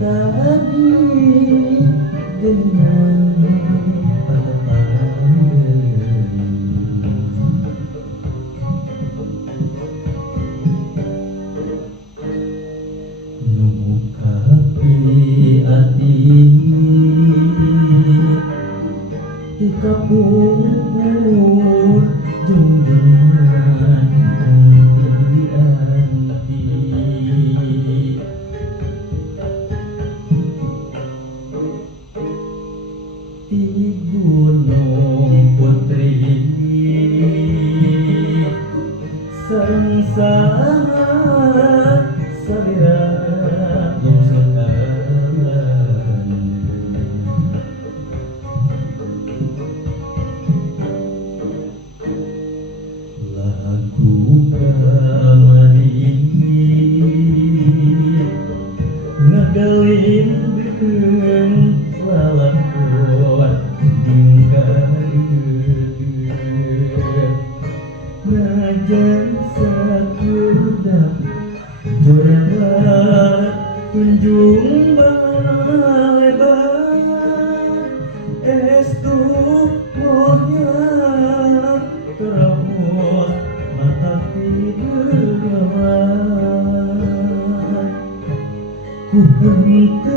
tadi dengan pertepaan numukapi ati di kapungkur jungjungan anti-anti di gunung putri sengsara salira lungsukan lagu kamanini ngegelin dengan lalakon tingkah ngajar sakudak jorebat tunjung balebat estu mohyang terus mata piduran ku henteu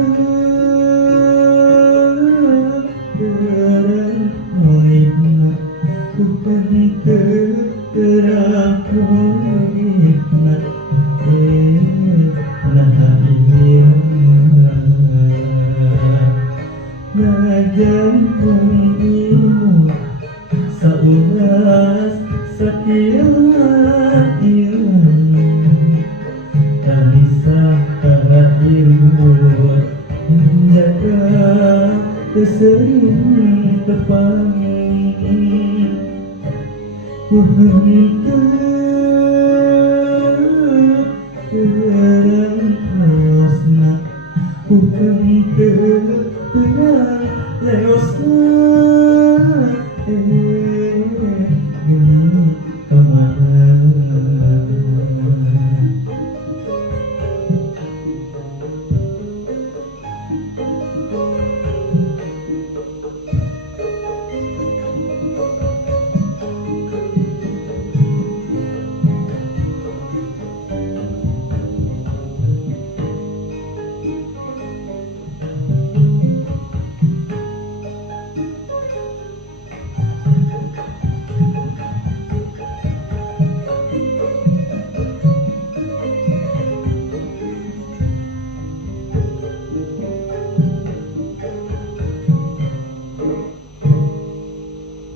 terang mulihna ku henteu terang mulihna nah iya jantung imut saulas sakilat ilang tanisa kairut menjaga kesering tepangi ku henteu terang leosna ku henteu terang leosna ini kemana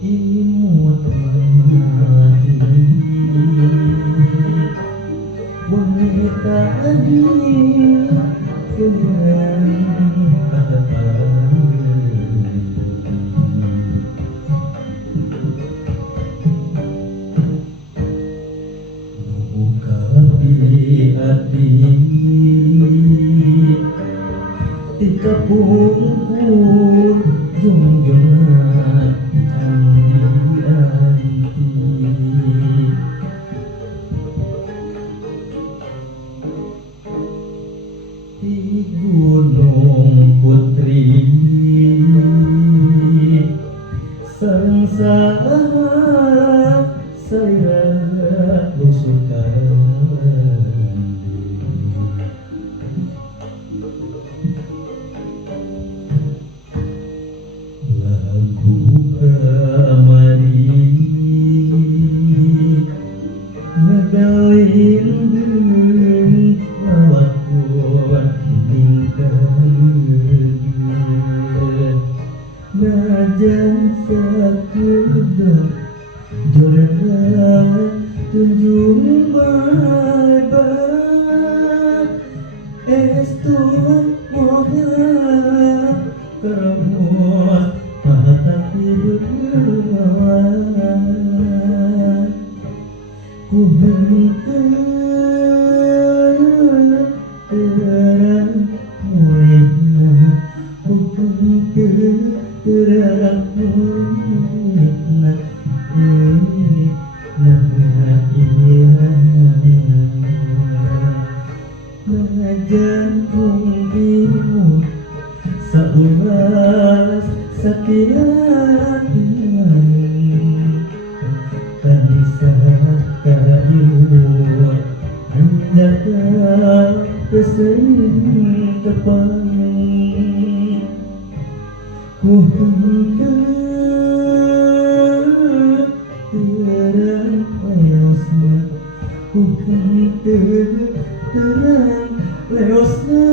imut mati wanita adi dengan kata-kata numukapi ati di kapungkur jungjungan anti-anti di gunung putri sengsara saya lusukan Tiada pesing tepang ku hendak terang leosna ku hendak terang leosna